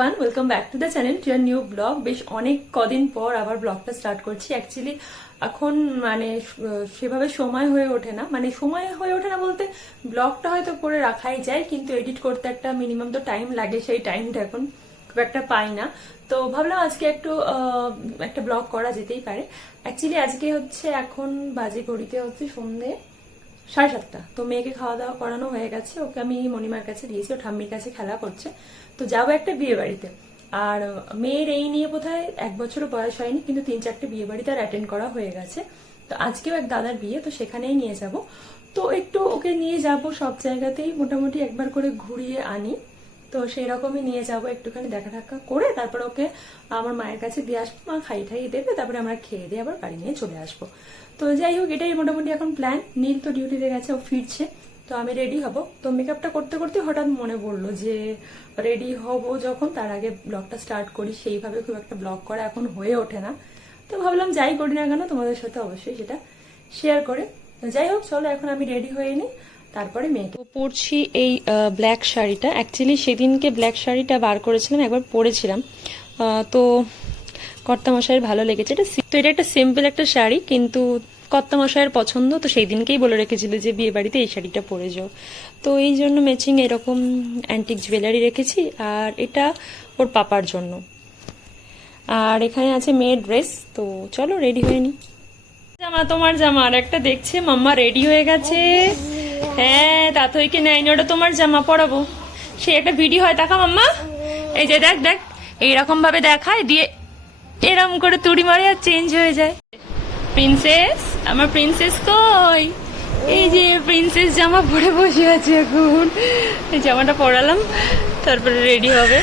Everyone, welcome back to the channel to new blog. বেশ অনেক কদিন পর আবার ব্লগটা স্টার্ট করছি। অ্যাকচুয়ালি এখন সেভাবে সময় হয়ে ওঠে না, বলতে ব্লগটা হয়তো করে রাখাই যায়, কিন্তু এডিট করতে একটা মিনিমাম তো টাইম লাগে, সেই টাইমটা এখন খুব একটা পাই না। তো ভাবলাম আজকে একটা ব্লগ করা যেতেই পারে। অ্যাকচুয়ালি আজকে হচ্ছে এখন বাজে ঘড়িতে হচ্ছে সন্ধ্যে 7:30। তো মেয়েকে খাওয়া দাওয়া করানো হয়ে গেছে, ওকে আমি মণিমার কাছে দিয়েছি, ও ঠাম্মির কাছে খেলা করছে। তো যাবো একটা বিয়ে বাড়িতে। আর মেয়ের এই নিয়ে বোধহয় 1 বছরও বয়স হয়নি, কিন্তু 3-4টে বিয়ে বাড়িতে আর অ্যাটেন্ড করা হয়ে গেছে। তো আজকেও এক দাদার বিয়ে, তো সেখানেই নিয়ে যাব। তো একটু ওকে নিয়ে যাব সব জায়গাতেই মোটামুটি একবার করে ঘুরিয়ে আনি। তো সেই রকমই নিয়ে যাব, একটুখানি দেখা টাকা করে তারপর ওকে আমার মায়ের কাছে দিয়ে আসবো, মা খাই দেবে, তারপরে আমরা খেয়ে দিয়ে আবার বাড়ি নিয়ে চলে আসবো। তো যাই হোক, এটাই মোটামুটি এখন প্ল্যান। নীল তো ডিউটিতে গেছে, ও ফিরছে, তো আমি রেডি হব। তো মেকআপটা করতে করতে হঠাৎ মনে পড়লো যে রেডি হব যখন, তার আগে ব্লগটা স্টার্ট করি। সেইভাবে খুব একটা ব্লগ করা এখন হয়ে ওঠে না, তো ভাবলাম যাই করি না কেন তোমাদের সাথে অবশ্যই সেটা শেয়ার করে। যাই হোক, চলো এখন আমি রেডি হয়ে নিই, তারপরে মেয়েকে পরছি এই ব্ল্যাক শাড়িটা। অ্যাকচুয়ালি সেদিনকে ব্ল্যাক শাড়িটা বার করেছিলাম, একবার পরেছিলাম, তো কর্তামশাইয়ের ভালো লেগেছে। এটা একটা সিম্পল একটা শাড়ি, কিন্তু কর্তামশাইয়ের পছন্দ, তো সেই দিনকেই বলে রেখেছিল যে বিয়ে বাড়িতে এই শাড়িটা পরে যাও। তো এই জন্য ম্যাচিং এরকম অ্যান্টিক জুয়েলারি রেখেছি, আর এটা ওর পাপার জন্য। আর এখানে আছে মেয়ের ড্রেস। তো চলো রেডি হয়ে নি। জামা, তোমার জামা আর একটা দেখছে, মাম্মা রেডি হয়ে গেছে। হ্যাঁ, তাতইকে নেয়নি, ওটা তোমার জামা, পরাবো। সে একটা ভিডিও হয়, তাকা মাম্মা, এই যে দেখ দেখ, এইরকম ভাবে দেখায় দিয়ে এরকম করে তুড়ি মারে আর চেঞ্জ হয়ে যায়। প্রিন্সেস, আমার প্রিন্সেস কই? এই যে প্রিন্সেস জামা পরে বসে আছে এখন। এই জামাটা পরালাম, তারপরে রেডি হবে।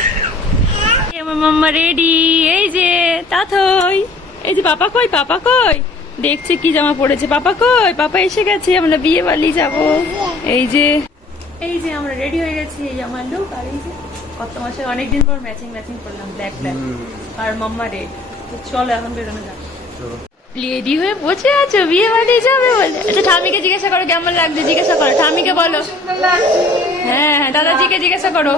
আমার মাম্মা রেডি, এই যে তাথই। এই যে পাপা কই, পাপা কই? দেখছে কি জামা পড়েছে। পাপা কই? পাপা এসে গেছে, আমরা বিয়ে বাড়ি যাবো। এই যে আমরা রেডি হয়ে গেছি, এই আমার লুক। আর এই যে কত মাসে অনেকদিন পর ম্যাচিং করলাম, ব্ল্যাক আর মাম্মা রেড। তো চলো এখন বেরোনো যাক। রেডি হয়ে বসে আছো, বিয়ে বাড়ি যাবে বলে? আচ্ছা, ঠামিকে জিজ্ঞাসা করো কেমন লাগছে, জিজ্ঞাসা করো ঠামিকে, বলো। হ্যাঁ, দাদাজিকে জিজ্ঞাসা করো।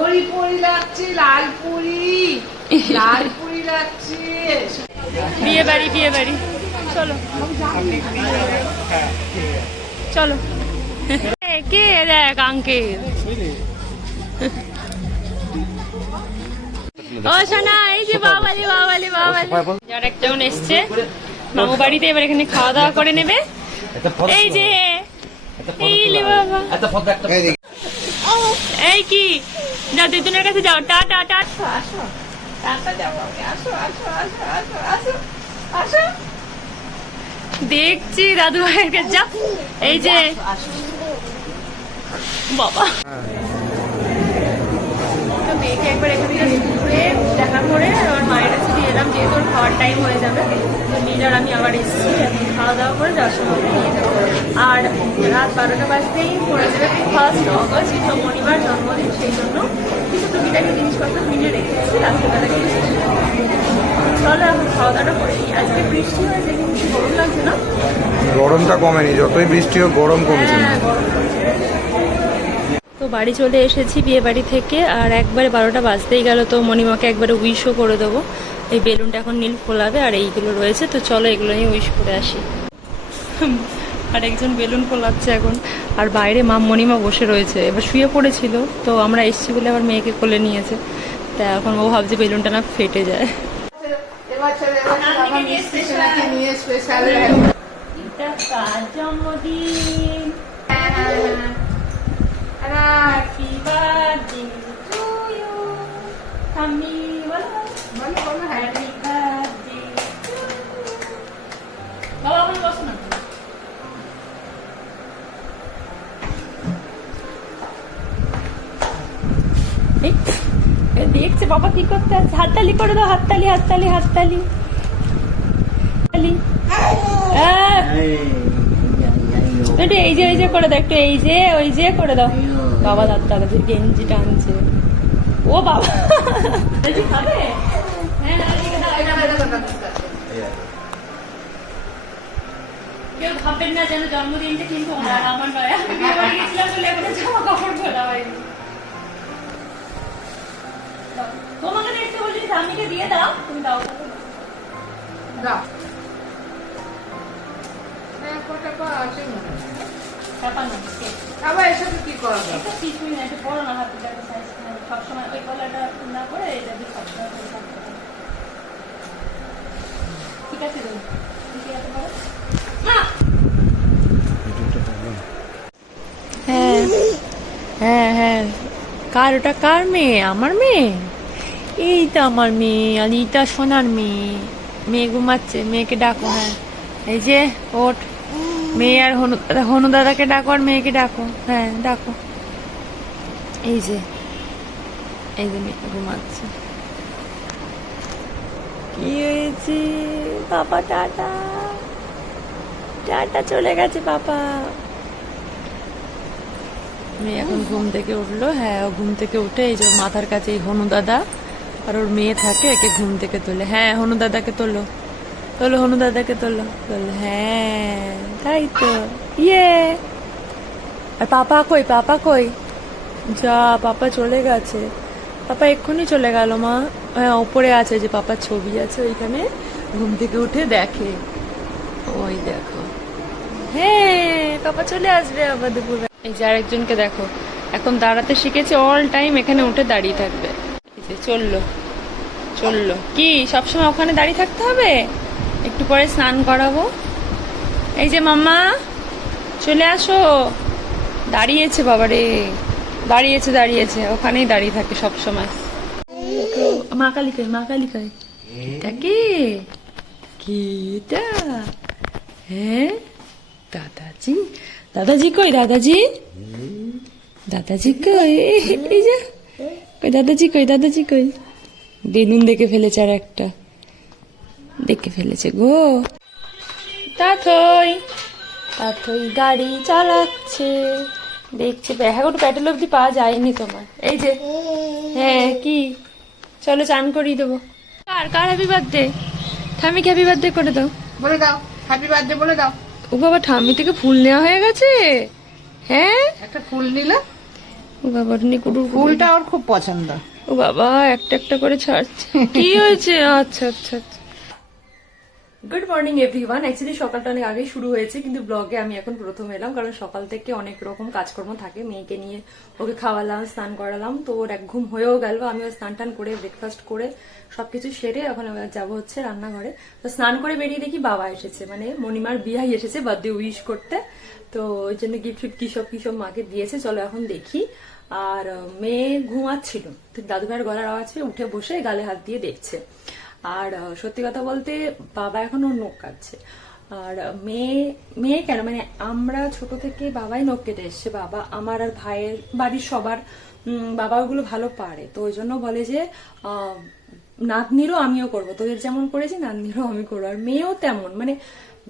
বিয়ে বাড়ি চলো চলো। কে দেখ আঙ্কেল, ও সোনা, এই যে বাবালি যার একজন এসছে মামু বাড়িতে, এবার এখানে খাওয়া দাওয়া করে নেবে। এই যে এই কি না, দুজনের কাছে যাও, টাটা দেখছি দাদু ভাইয়ের কাছে যাও। এই যে বাবা, মেয়েকে একবার এখানে ঘুরে দেখা করে আমার মায়ের কাছে দিয়ে এলাম, যেহেতু ওর খাওয়ার টাইম হয়ে যাবে। নীল আর আমি আবার এসেছি, এখন খাওয়া দাওয়া করে যাওয়ার সময় নিয়ে যাবো। আর রাত 12টা বাজতেই পড়ে যাবে 1 অগস্ট, তো মণিমার জন্মদিন, সেই জন্য কিছু টুকিটাকি জিনিসপত্র কিনে রেখেছি রাত্রিবেলা গিয়ে। চলো এখন খাওয়া দাওয়াটা করে নিই। আজকে বৃষ্টি হয়েছে, কিন্তু গরম লাগছে না? গরমটা কমেনি, যতই বৃষ্টি হোক গরম কমছে না। তো বাড়ি চলে এসেছি বিয়ে বাড়ি থেকে, আর একবারে 12টা বাজতেই গেল। তো মণিমাকে একবারে উইশও করে দেবো। এই বেলুনটা এখন নীল ফোলাবে, আর এইগুলো রয়েছে, তো চলো এগুলো নিয়ে উইশ করে আসি। আর একজন বেলুন ফোলাচ্ছে এখন, আর বাইরে মণিমা বসে রয়েছে, এবার শুয়ে পড়েছিল, তো আমরা এসছি বলে আবার মেয়েকে কোলে নিয়েছে। তা এখন ও ভাবছে বেলুনটা না ফেটে যায়। জন্মদিন, হ্যাপি বার্থডে টু ইউ। ঠাম্মি বলো হ্যাপি বার্থডে টু ইউ। বাবা আমার বসো না। দেখছে বাবা কি করতে আছে, হাততালি করে দাও, হাততালি একটু এই যে করে দাও, একটু ওই যে করে দাও। বাবা দাদা গেঞ্জি টানছে। ও বাবা খাবে? কেউ ভাববেন না যেন জন্মদিনটা কিন্তু আমার নয়, গেছিলাম বলে জামা কাপড় খোলা হয়নি। তোমাকে দেখতে স্বামীকে দিয়ে দাও, তুমি দাও। দাও। হ্যাঁ, কটা পা আছে মনে হয়। ব্যাপার না, কে? আবার এর সাথে কি করা যাবে? একটা কিছুই না, একটু বড় না হাতে দেখো সাইজ, সবসময় ওই কলাটা না করে এটা দিয়ে সবসময় করে থাকতে হবে। ঠিক আছে তো? ঠিক আছে বলো। হ্যাঁ হ্যাঁ হ্যাঁ, কার ওটা? কার মেয়ে? আমার মেয়ে? এই তো আমার মেয়ে, আর এইটা সোনার মেয়ে। মেয়ে ঘুমাচ্ছে, মেয়েকে ডাকো। হ্যাঁ, এই যে ওঠ, মেয়ে আর হনু দাদাকে ডাকো, আর মেয়েকে ডাকো। হ্যাঁ ডাকো। এই যে মেয়ে ঘুমাচ্ছে। কি হয়েছে? পাপা টাটা, টাটা, চলে গেছে পাপা। মেয়ে এখন ঘুম থেকে উঠলো। হ্যাঁ, ও ঘুম থেকে উঠে এই যে ওর মাথার কাছে এই হনু দাদা আর ওর মেয়ে থাকে, একে ঘুম থেকে তোলে। হ্যাঁ, হনু দাদাকে তোলো, তোলো, হনু দাদাকে তোলো, তোলো। হ্যাঁ তাই তো। ইয়ে, আর পাপা কই? পাপা কই? যা, পাপা চলে গেছে। পাপা এক্ষুনি চলে গেল মা। হ্যাঁ, ওপরে আছে, যে পাপার ছবি আছে ওইখানে, ঘুম থেকে উঠে দেখে। ওই দেখো, হ্যাঁ পাপা চলে আসবে আবার দুপুরে। এই যে আরেকজনকে দেখো, এখন দাঁড়াতে শিখেছে, অল টাইম এখানে উঠে দাঁড়িয়ে থাকবে। এই যে চললো, চললো। কি সবসময় ওখানে দাঁড়িয়ে থাকতে হবে? একটু পরে স্নান করাবো। এই যে মাম্মা, চলে আসো। দাঁড়িয়েছে বাবারে, দাঁড়িয়েছে, দাঁড়িয়েছে, ওখানেই দাঁড়িয়ে থাকে সব সময়। মা কালী কই? মা কালী কই? এটা কে? কি এটা? হ্যাঁ, দাদাজি। দাদাজি কই? দাদাজি, দাদাজি কই? এই যে কই দাদাজি, কই দাদাজি কই? বেলুন দেখে ফেলেছে, আর একটা দেখে ফেলেছে গো। তাথই তাথই গাড়ি চালাচ্ছে, দেখছে। এখন পেট্রোল অব্দি পাওয়া যায়নি তোমার। এই যে, হ্যাঁ কি, চলো চান করিয়ে দেবো। কার কার হ্যাপি বার্থডে? ঠামিকে হ্যাপি বার্থডে করে দাও। বলে দাও, হ্যাপি বার্থডে বলে দাও। ও বাবা, ঠাম্মি থেকে ফুল নেওয়া হয়ে গেছে। হ্যাঁ, একটা ফুল নিলে। ও বাবা, নিকুডুর ফুলটা ওর খুব পছন্দ। ও বাবা, একটা একটা করে ছাড়ছে। কি হয়েছে? আচ্ছা আচ্ছা আচ্ছা। Good morning everyone. অ্যাকচুয়ালি সকালটা অনেক আগেই শুরু হয়েছে, কিন্তু ব্লগে আমি এখন প্রথম এলাম, কারণ সকাল থেকে অনেক রকম কাজকর্ম থাকে। মেয়েকে নিয়ে ওকে খাওয়ালাম, স্নান করালাম, তো ওর এক ঘুম হয়েও গেল। আমিও স্নান টান করে ব্রেকফাস্ট করে সবকিছু সেরে এখন যাবো হচ্ছে রান্নাঘরে। তো স্নান করে বেরিয়ে দেখি বাবা এসেছে, মানে মণিমার বিয়াই এসেছে বার্থডে উইশ করতে। তো ওই জন্য গিফট ফিফট কিসব মাকে দিয়েছে, চলো এখন দেখি। আর মেয়ে ঘুমাচ্ছিল, তো দাদু ভাইয়ের গলার আওয়াজ পেয়ে উঠে বসে গালে হাত দিয়ে দেখছে। আর সত্যি কথা বলতে বাবা এখন ওর নখ কাটছে। আর মেয়ে কেন, মানে আমরা ছোট থেকে বাবাই নখ কেটে এসছে। বাবা আমার আর ভাইয়ের, বাড়ির সবার বাবা ওগুলো ভালো পারে, তো ওই জন্য বলে যে নাতনিরও আমিও করবো, তোদের যেমন করেছি নাতনিরও আমি করবো। আর মেয়েও তেমন, মানে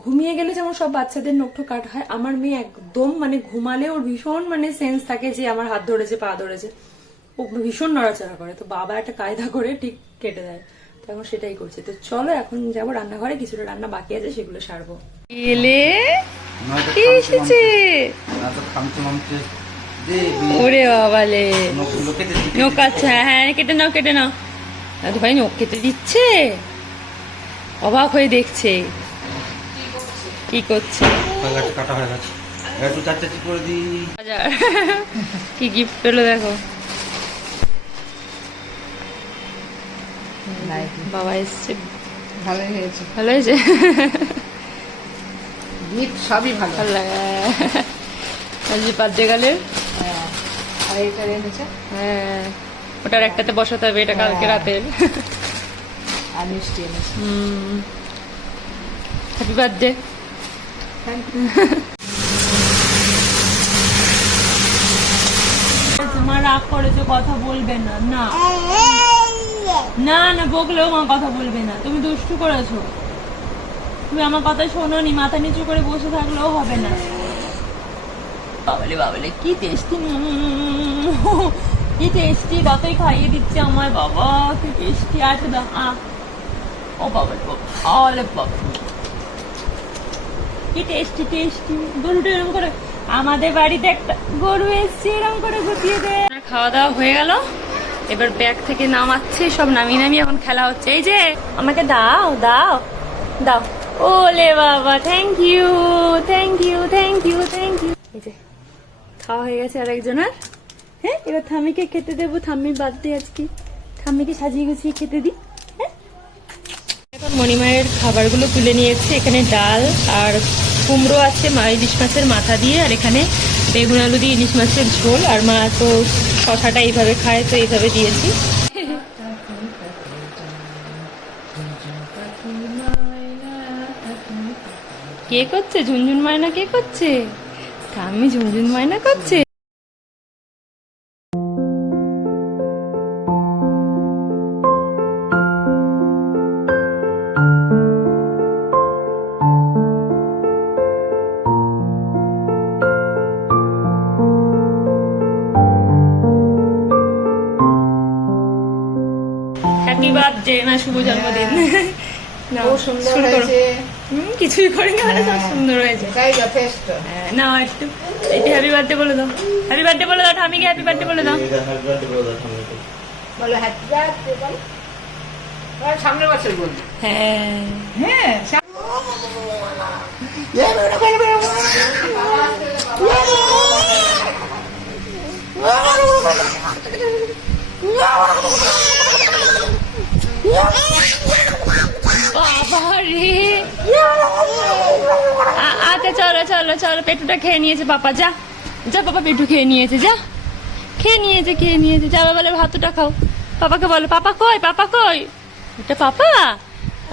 ঘুমিয়ে গেলে যেমন সব বাচ্চাদের নখটো কাট হয়, আমার মেয়ে একদম মানে ঘুমালে ওর ভীষণ মানে সেন্স থাকে যে আমার হাত ধরেছে, পা ধরেছে, ও ভীষণ নড়াচড়া করে। তো বাবা একটা কায়দা করে ঠিক কেটে দেয়, তো এখন সেটাই করছে। তো চলো এখন যাবো রান্নাঘরে, কিছুটা রান্না বাকি আছে সেগুলো সারবো। এলে কি এসেছে? ওরে বাবালে, নখ কাটছে। হ্যাঁ কেটে নাও, কেটে নাও। দাদু ভাই নখ কেটে দিচ্ছে, অবাক হয়ে দেখছে কি করছে। কি গিফট পেলো দেখো, বাবা এসছে। ভালোই হয়েছে, ভালো হয়েছে, গিফট সবই ভালো। ভালো লাগে। বার্থডে গালের, আর এটা এনেছে। হ্যাঁ, ওটার একটাতে বসাতে হবে, এটা কালকে রাতের। আর মিষ্টি এনেছে। Happy birthday. তোমার রাগ করেছো, কথা বলবে না। না না না, বকলেও মা কথা বলবে না। তুমি দুষ্টু করেছো, তুমি আমার কথা শোনোনি, মাথা নিচু করে বসে থাকলেও হবে না। বাবালে বাবালে, কি টেস্টি, কি টেস্টি, দাঁতই খাইয়ে দিচ্ছে আমার বাবা, কি টেস্টি আছে। ও বাবা, আলে বাবা, কি টেস্টি টেস্টি। গরুটা এরকম করে, আমাদের বাড়িতে একটা গরু এসছে, এরকম করে গুটিয়ে দেয়। খাওয়া দাওয়া হয়ে গেল, এবার ব্যাগ থেকে নামাচ্ছে, সব নামিয়ে নামিয়ে এখন খেলা হচ্ছে। এই যে আমাকে দাও দাও দাও, ওলে বাবা, thank you thank you thank you thank you. এই যে খাওয়া হয়ে গেছে আরেকজনের। হ্যাঁ, এবার থাম্মিকে খেতে দেবো, থাম্মির বার্থডে আজকে, থাম্মিকে সাজিয়ে গুছিয়ে খেতে দিই। হ্যাঁ, এখন মণিমায়ের খাবারগুলো তুলে নিয়েছে। এখানে ডাল আর কুমড়ো আছে, ইলিশ মাছের মাথা দিয়ে, আর এখানে বেগুন আলু দিয়ে ইলিশ মাছের ঝোল। আর মা তো শশাটা এইভাবে খায়, তো এইভাবে দিয়েছি। কে করছে ঝুনঝুন ময়না? কে করছে? ঠাম্মি ঝুনঝুন ময়না করছে। হ্যাপি বার্থডে, না শুভ জন্মদিন। না, খুব সুন্দর শুরু করো। হয়েছে। কিছুই করি না, সব সুন্দর হয়েছে। তাই যথেষ্ট। হ্যাঁ, না একটু এটা হ্যাপি বার্থডে বলে দাও, হ্যাপি বার্থডে বলে দাও, ঠামিকে হ্যাপি বার্থডে বলে দাও। বলো হ্যাপি বার্থডে বলো। সামনের বছর বলবো। হ্যাঁ হ্যাঁ, বাবা রে। আচ্ছা চলো চলো চলো, পেটুটা খেয়ে নিয়েছে পাপা, যা যা, পাপা পেটু খেয়ে নিয়েছে, যা খেয়ে নিয়েছে। যাবে বলে ভাতটা খাও। পাপাকে বলো, পাপা কই, পাপা কই? ওটা পাপা?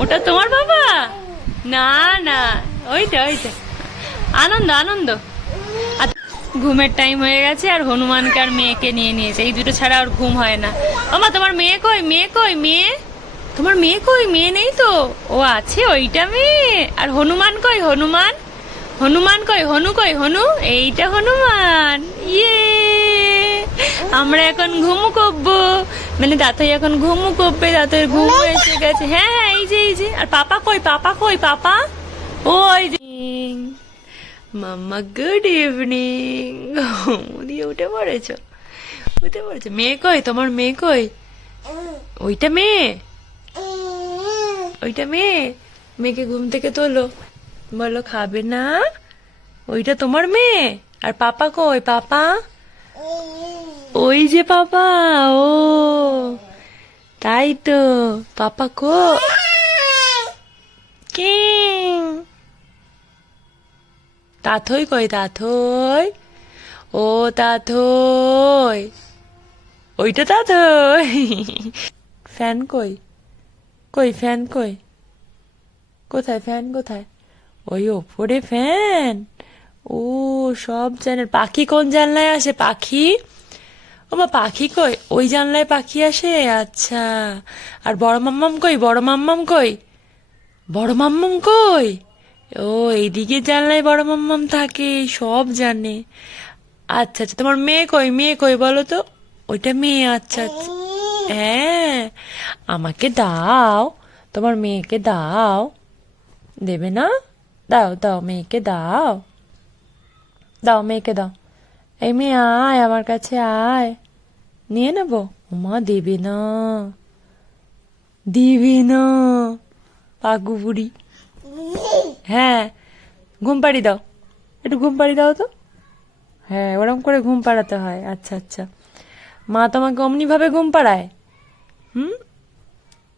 ওটা তোমার বাবা? না না, ওইটা ওইটা। আনন্দ আনন্দ। ঘুমের টাইম হয়ে গেছে, আর হনুমানকে আর মেয়েকে নিয়ে নিয়েছে। এই দুটো ছাড়া আর ঘুম হয় না। ওমা, তোমার মেয়ে কই? মেয়ে কই? মেয়ে, তোমার মেয়ে কই? মেয়ে নেই তো। ও আছে, ওইটা মেয়ে। আর হনুমান কই? হনুমান, হনুমান কই? হনু কই? হনু, এইটা হনুমান। ইয়ে, আমরা এখন ঘুমু করবো, মানে দাঁতই এখন ঘুমু করবে, দাঁতের ঘুম এসে গেছে। হ্যাঁ হ্যাঁ, এই যে এই যে। আর পাপা কই? পাপা কই? পাপা ওই যে। মাম্মা গুড ইভিনিং। দিয়ে উঠে পড়েছ, উঠে পড়েছে। মেয়ে কই? তোমার মেয়ে কই? ওইটা মেয়ে, ওইটা মেয়ে। মেয়েকে ঘুম থেকে তোলো, বলো খাবে না। ওইটা তোমার মেয়ে। আর পাপা কই? পাপা ওই যে পাপা। ও তাই তো, পাপা কো কিং। তাথই কই? তাথই, ও তাথই, ওইটা তাথই। ফ্যান কই? কই ফ্যান কই? কোথায় ফ্যান? কোথায়? ওই ওপরে ফ্যান। ও সব জানেন। পাখি কোন জানলায় আসে? পাখি, ও মা পাখি কই? ওই জানলায় পাখি আসে। আচ্ছা। আর বড় মাম্মাম কই? বড় মাম্মাম কই? বড় মাম্মাম কই? ও এইদিকে জানলায় বড় মাম্মাম থাকে, সব জানে। আচ্ছা আচ্ছা, তোমার মেয়ে কই? মেয়ে কই বলো তো? ওইটা মেয়ে। আচ্ছা আচ্ছা, হ্যাঁ, আমাকে দাও, তোমার মেয়েকে দাও। দেবে না? দাও দাও, মেয়েকে দাও, দাও মেয়েকে দাও। এই মেয়ে আয় আমার কাছে, আয়, নিয়ে নেবো। ওমা দেবে না, দিবে না, পাগু বুড়ি। হ্যাঁ, ঘুম পাড়ি দাও, একটু ঘুম পাড়ি দাও তো। হ্যাঁ, ওরম করে ঘুম পাড়াতে হয়। আচ্ছা আচ্ছা, মা তোমাকে অমনি ভাবে ঘুম পাড়ায়?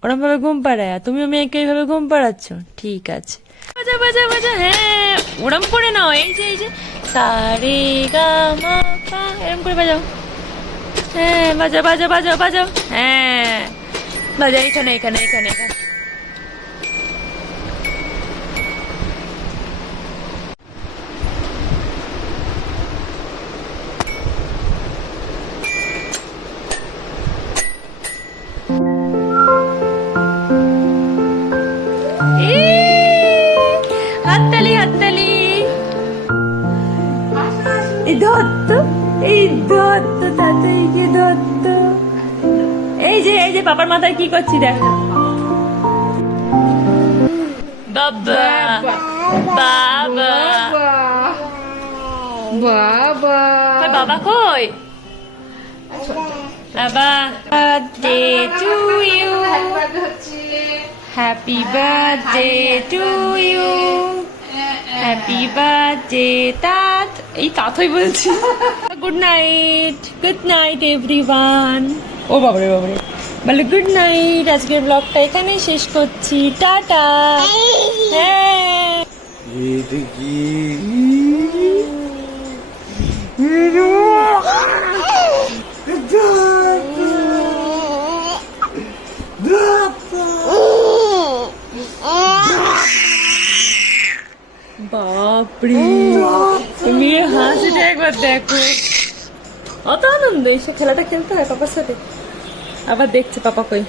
ওরম ভাবে ঘুম পাড়ায়, আর তুমিও মেয়েকে এইভাবে ঘুম পাড়াচ্ছ? ঠিক আছে, বাজা বাজা বাজা। হ্যাঁ, ওরম করে নাও। এই যে এই যে, সারে গা মা পা, এরম করে বাজাও। হ্যাঁ, বাজা বাজা বাজাও বাজাও। হ্যাঁ, বাজা। এখানে এখানে এখানে এখানে। হাততালি হাততালি। এই ধরতো, এই ধরতো, তাতেই কি ধরতো। এই যে এই যে, পাপার মাথায় কি করছি দেখ। বাবা বাবা বাবা, বাবা কই? Birthday to you, happy birthday to you, happy birthday তাত, এই তাতই বলছি। Good night everyone. ও বাবারে বাবারে, বলে গুড নাইট। আজকের ব্লগটা এখানে শেষ করছি, টাটা। হ্যাঁ এটা কি বাপরে, তুমি হাসিটা একবার দেখো, অত আনন্দ। এসে খেলাটা খেলতে হয় পাপার সাথে। আবার দেখছে পাপা কই।